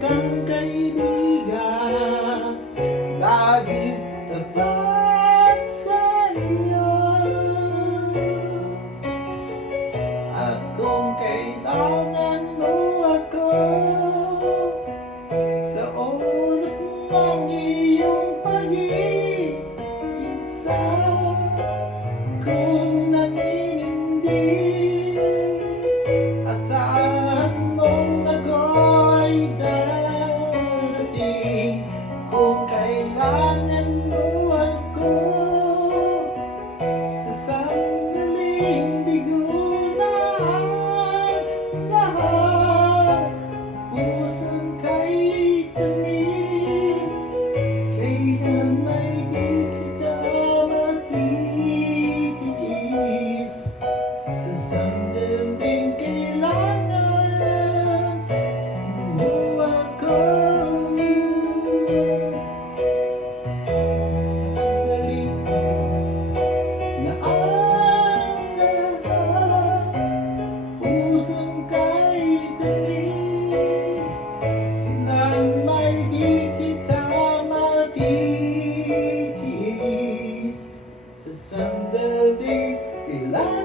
kang kaibigan, laging tapat sa iyo. At kung kailangan mo ako sa oras ng iyong pag-iisa, kung naninindig, asahan mong ako'y darating. Kung kailangan mo ako sa sandaling bigo na ang lahat, pusong kay tamis, kailan may di kita matitiis. Sa sandaling kailangan mo ako, sandaling na ang lahat, pusong kay tamis, kailan may di kita matitiis. Sa sandaling kailangan